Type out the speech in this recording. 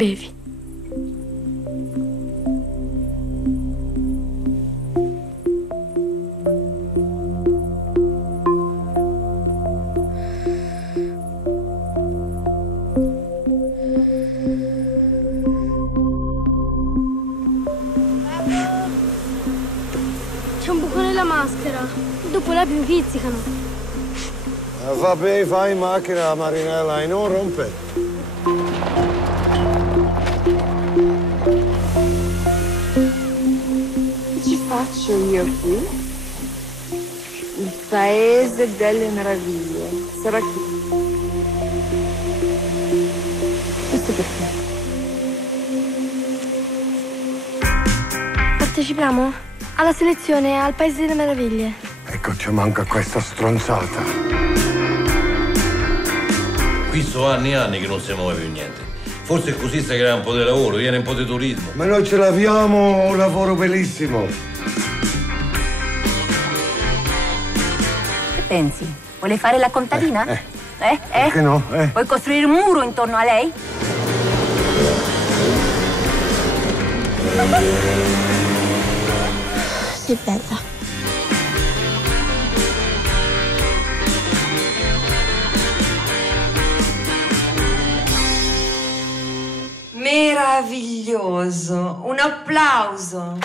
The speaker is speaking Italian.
Bevi. C'è un buco nella maschera. Dopo le api mi pizzicano. Vabbè, vai in macchina, Marinella, e non rompe. Che ci faccio io qui? Il paese delle meraviglie. Sarà qui. Questo perché? Partecipiamo alla selezione al Paese delle Meraviglie. Ecco, ci manca questa stronzata. Qui sono anni e anni che non si muove più niente. Forse così si crea un po' di lavoro, viene un po' di turismo. Ma noi ce l'abbiamo un lavoro bellissimo. Che pensi? Vuole fare la contadina? Perché no? Vuoi costruire un muro intorno a lei? Sei bella. Meraviglioso! Un applauso!